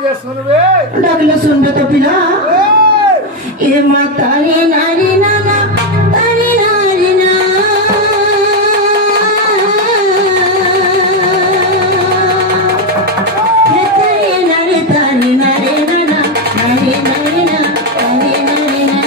आगे सुनबे लगले सुनबे तो पिला ए माता रे नारी नाना तारी नारी ना हे तारी नारी तारी नारी नाना नारी नारी ना तारी नारी ना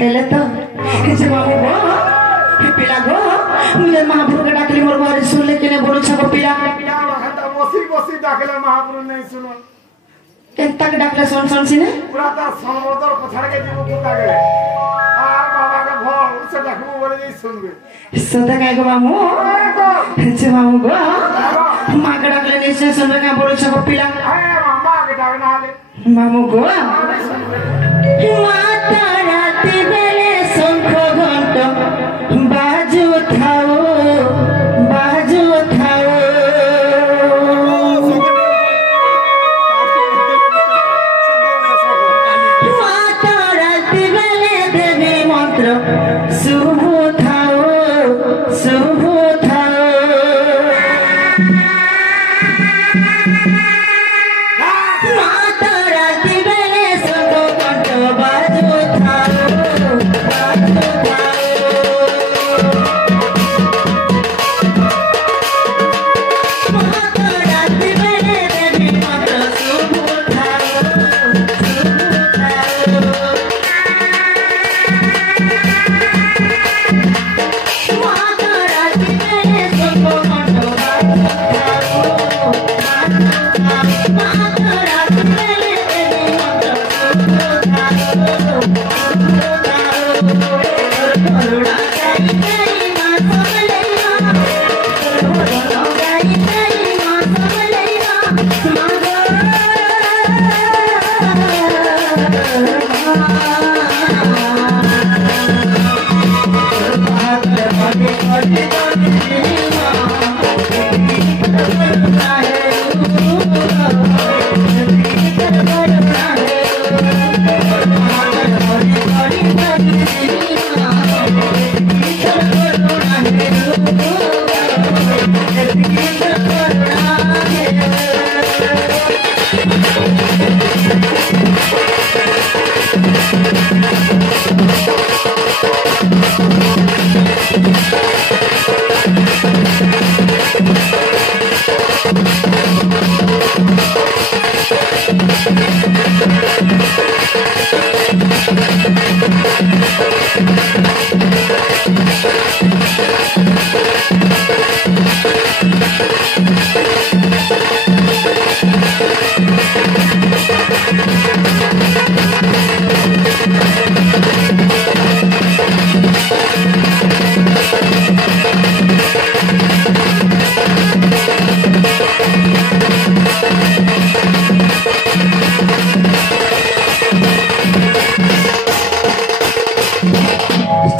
हेले तो किसी बाबू गो पिला गो मुझे महापुरुष के डाकली मोर बारे सुन ले किने बोलू छको पिला बसी बसी डाकले महापुरुष नहीं सुनो केंता के डाकले सुन सिने पूरा ता समोदर पछाड़ के जीव कुटा गए आ बाबा का भोल उसे डाकबो बोले नहीं सुनबे सदा काय गो मामू किसी बाबू गो मां के डाकले नहीं सुनबे का बोलू छको पिला मामा के डाकना ले मामू गो माता राती बेले शंख घंट बाजू थाओ माता राती बेले देवी मंत्र शुभ थाओ माता राती बेले शंख घंट बाजू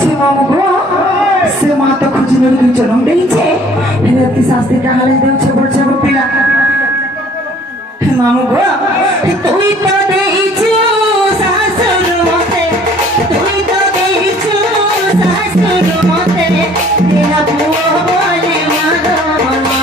যে মামু গো সে মা তো খুঁজি নেই জন্ম দিয়েছে রাতি শাস্তি টাহালে দেউছে বলছে গো পিলা মামু গো তুই তো দেইছো শাশুর মতে তুই তো দেইছো শাশুর মতে দেনা পুও বলে মাগমা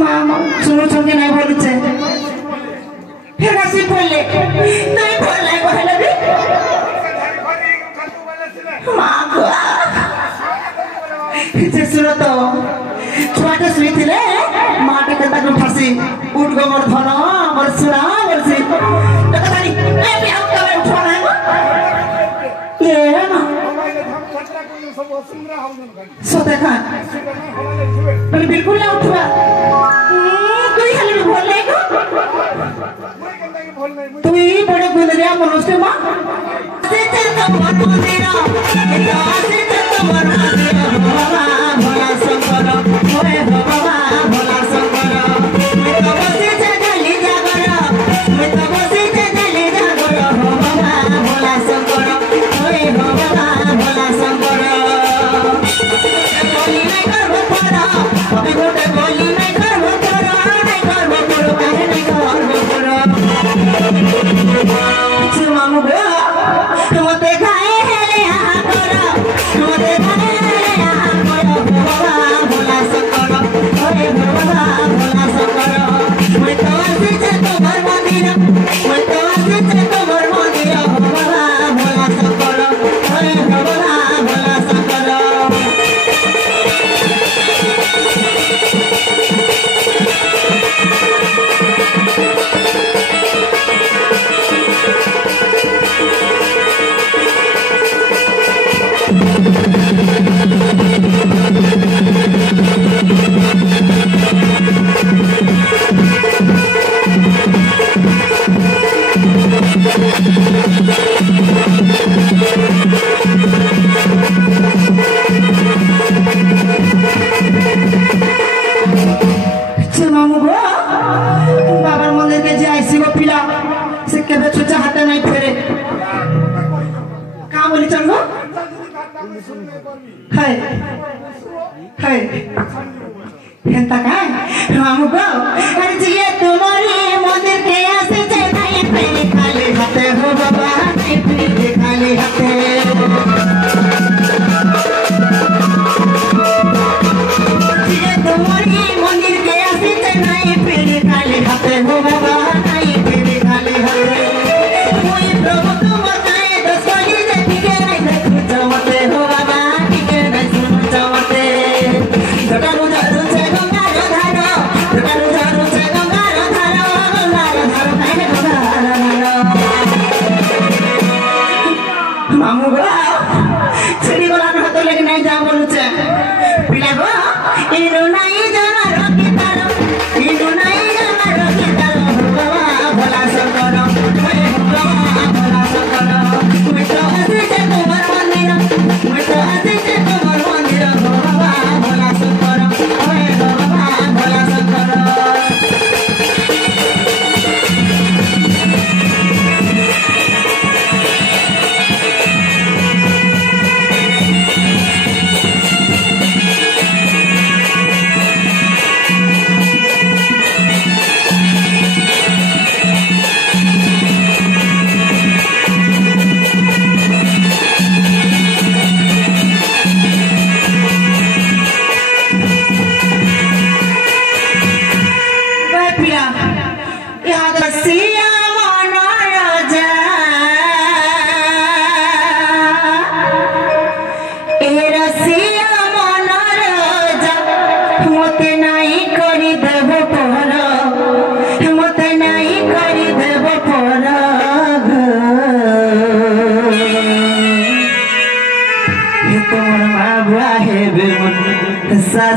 मामा सुनो छोके नहीं बोल छे फिर कैसे बोले नहीं बोलले कहले भी मां को जे सुनो तो छोटे सुई थिले माटे कता को फासी उठ गो मोर धन मोर सुना मोर से तो खाली ए भी आउट करे उठवा नहीं ये ना सो देखा बिल्कुल ना उठवा তুই খালি ভুল নাই গো তুই বড় গুলরিয়া মনুষ্য মা সেতে তো মনদিরা এটা সেতে তো মনদিরা বাবা ভোলা শঙ্কর ওরে বাবা ভোলা শঙ্কর মই তো বসে জাগলি জাগর মই তো বসে জাগলি জাগর বাবা ভোলা শঙ্কর ওরে বাবা ভোলা শঙ্কর বলি নাই করব পড়া আমি গোটে বলি নাই করব পড়া নাই করব পড়া নাই করব পড়া মামু গো মতে গায়ে হেলে আহা কর মতে গায়ে হেলে আহা কর বাবা ভোলা শঙ্কর ওরে বাবা ভোলা শঙ্কর মই তো আসিছে তোমার মন্দির মই তো আসিছে তোমার মন্দির বাবা ভোলা শঙ্কর ওরে বাবা ভোলা শঙ্কর मामू गो बाबार मंदिर के जे आईसी गो पिला से केबे छुचा हाथे नहीं फेरे का बोली चंगो हाय हाय हेंता का मामू गो अरे जी तुम्हारी मंदिर के आसे जे भाई पहले खाली हाथे हो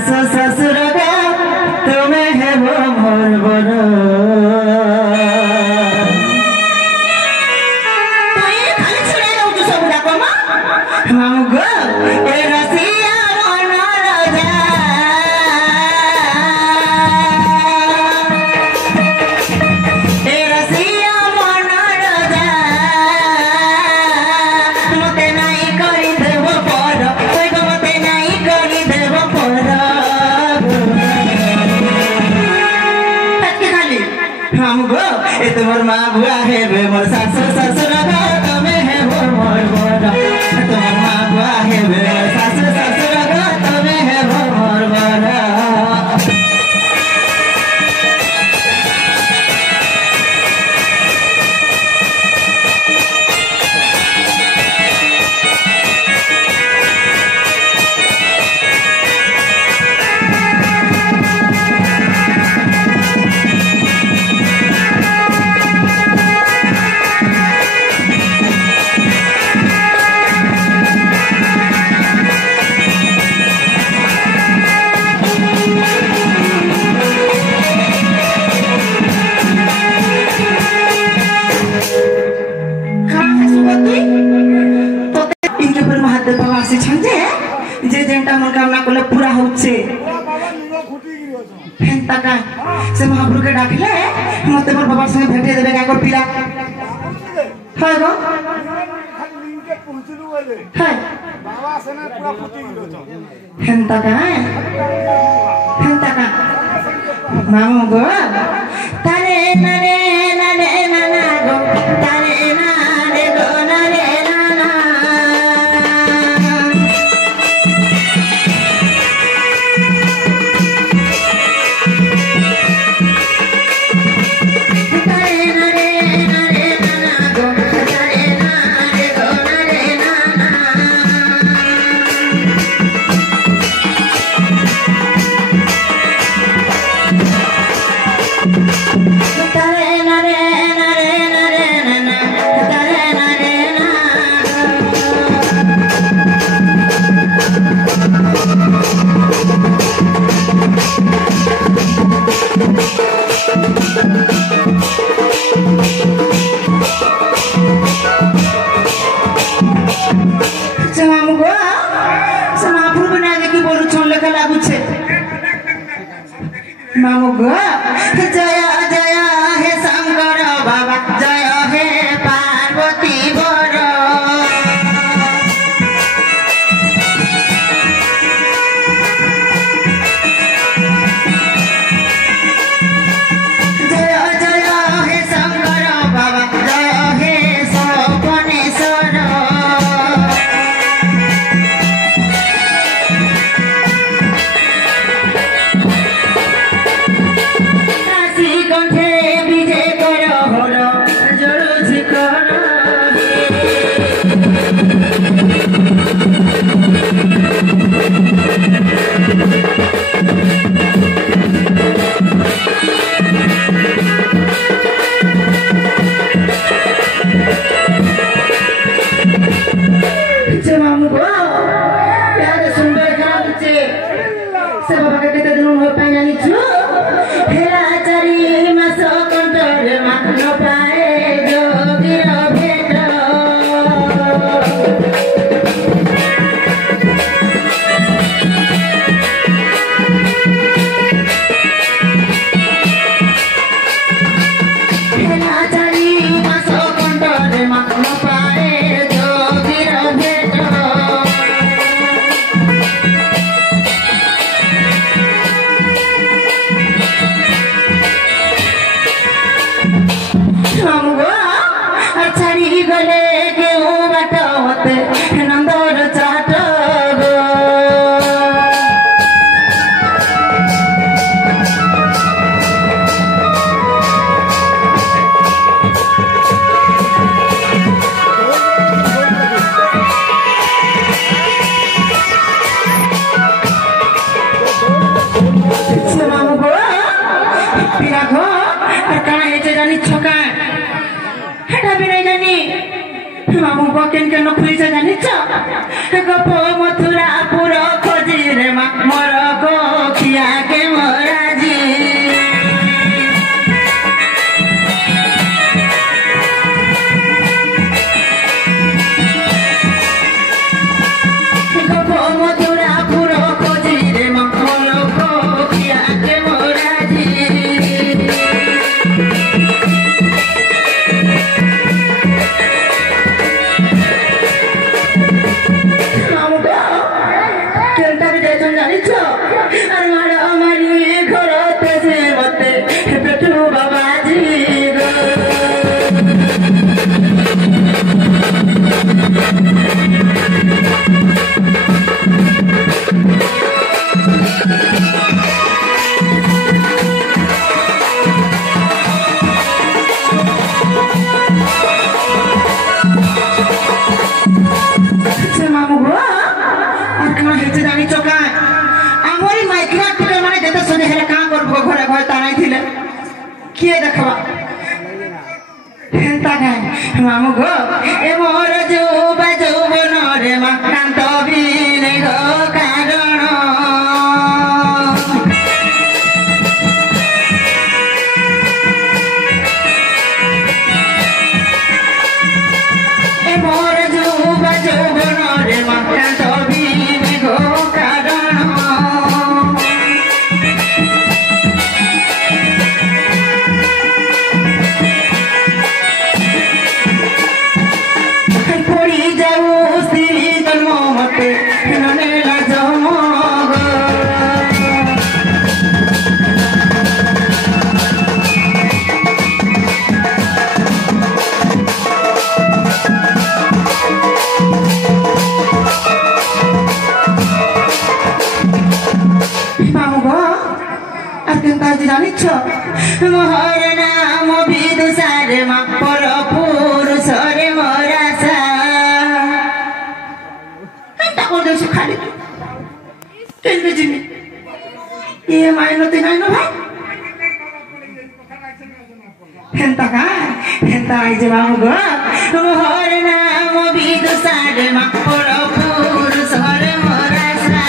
सास ससुर का तुम्हें है वो मोर बड़ो हमको ए रसिया मन राजा ए रसिया मन राजा मते नहीं करी देव पर ओइ गो मते नहीं करी देव पर तके खाली हमको ए तुम्हार माँ बुआ है बे मोर सास ससुर का तुम्हें है वो मोर बड़ो तुम्हार माँ बुआ है बे सास ससुर का तुम्हें है वो मोर बड़ो যে যেটা মন কামনা করলে পুরা হচ্ছে সে মহাপ্রভুকে ডাকলে মতে মোর বাবার সঙ্গে ভেটে দেবে কাকর পিলা হয় গো হ্যাঁ মামু গো তারে নারে নারে নানা গো তারে নারে গো নারে নানা मामू गो जय जय हे शंकर बाबा जय हे पार्वती बर जय जय हे शंकर बाबा जय हे सपनेश्वर মামু কেন কেন খুঁজে জানিছ গপ মথুরা পুর খোঁজি রে মা মর গো খিয়াকে মরাজি গপ মথুরা পুর খোঁজি রে মা মর গো খিয়াকে মরাজি किए देखबा हेंता गाय मामू गो ए मोर जोबा जोबन रे मकांत बिने गो कारण ए मोर जोबा जोबन रे मकांत बिने गो कारण मोहर नाम विदुषार पर पुरुष रे मोरासा खाली केंद्र जिमी ये माइनती नाइन भाई हेंता का हेंता आइजे मामू गो मोहर नाम विदुषार पर पुरुष रे मोरासा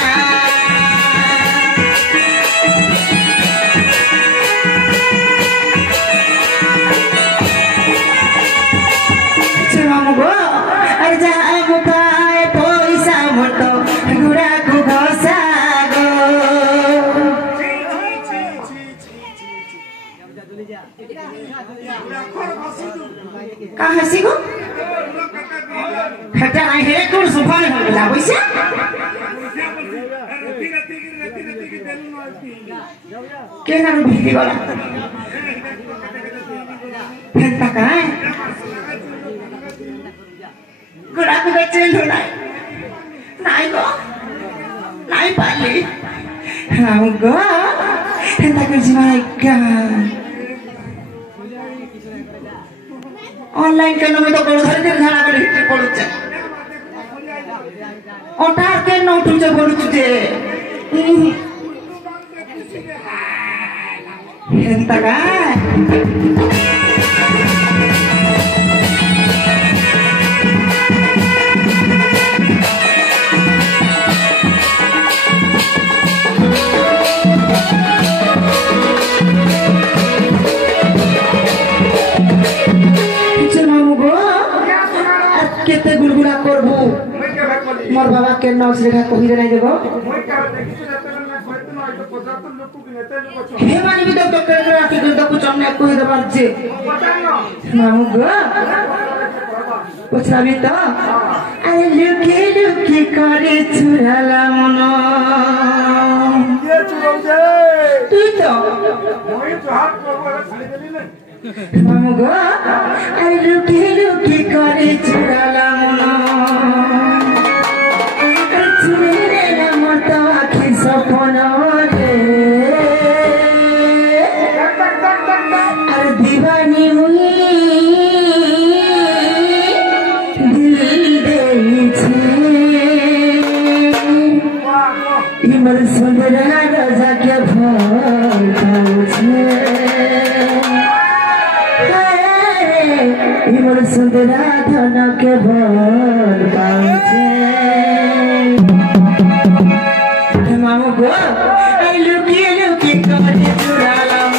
कहाँ सिगो खट्टा नहीं है कौन सुफान हो गया वैसे क्या ना भीगी वाला खट्टा कहाँ है गुड़ा को बच्चे ढूंढा नहीं गो नहीं पाली हम गो खट्टा कर जीवाना क्या ऑनलाइन के नमे तो गोड़ धरे झाड़ा कर हिट पड़ुछ ओटार के न उठुछ पड़ुछ जे हेंता का केते गुलगुला करबू मोर बाबा के नाम से लेखा कहि देना देबो हे मानी भी तो कर राखी तो कुछ हमने कहि देबार जे मामू गो पछाबी तो अरे लुके लुके करे चुराला मन ये चुराउ जे तुई तो मोई तो हाथ को खाली देली ने मामू गो अरे लुके लुके करे चुराला मन चुरे ना मत आखि सपन रे अरे दीवानी हुई दिल दे छे इमर सुंदर राजा के भर छे इमर सुंदर ধনকে ভোল পাচ্ছে মামু গো এই লুকিয়ে লুকিয়ে করে চুরালাম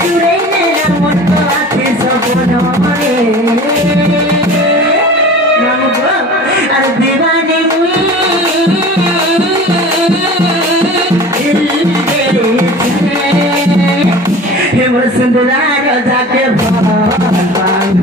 চুরাই নিলাম মন তো আছে স্বপ্ন রে মামু গো আর দেবানি মুই सुंदरा राजा के भगवान सुंदरा राजा के भगवान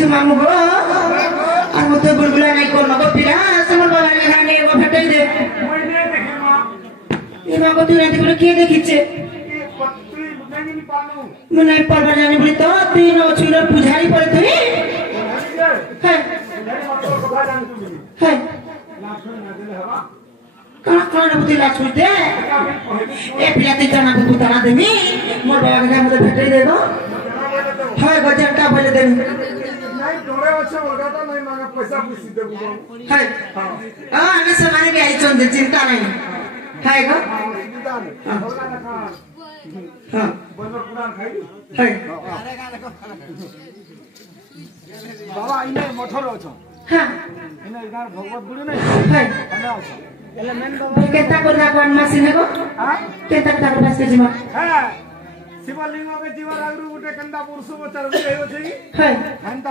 अच्छे मामू गो আর মতো বুলবুলা নাই কোন গো পিরা সমর বাবা রে গানে গো ফটাই দে মই নে দেখে মা এই মা গো তুই রাতে করে কে দেখিছে কি পত্রি বুঝাই নি পালু মু নাই পড়বা জানি বলি তো তুই ন ছিল পূজারি পড়ে তুই হ্যাঁ কথা জানি তুমি হ্যাঁ না শুন না দিলে হবা কানা কানা বুঝি লাগ শুইতে এ পিলাতে জানা গো তারা দেমি মোর বাবা কে মতে ফটাই দে গো হয় গো জনটা বলে দেমি নাই ডরে আছে ওটা নাই মাগা পয়সা পুষি দেব হয় আমি সমানে কে আইছন যে চিন্তা নাই হয় গো হ্যাঁ হয় বাবা ইনে মঠর অছ হ্যাঁ ইনে ইনার ভগবত গুরু নাই হয় এনে অছ এলে মেন বাবা কেতা করনা কোন মাসিনে গো হ্যাঁ কেতা তা বাস কে জিমা হ্যাঁ শিবলিঙ্গ কে জীবার আগু গুটে কন্দা পুরুষ বচার গুটে হচ্ছে কি হয় হ্যান্তা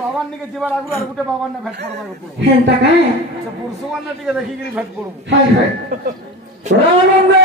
ভগবান নিকে জীবার আগু আর গুটে ভগবান না ভেট পড়বা গো হেনতা কায় আচ্ছা পুরুষবান না টিকে দেখি গিরি ভেট পড়ব হয় হয় রামঙ্গল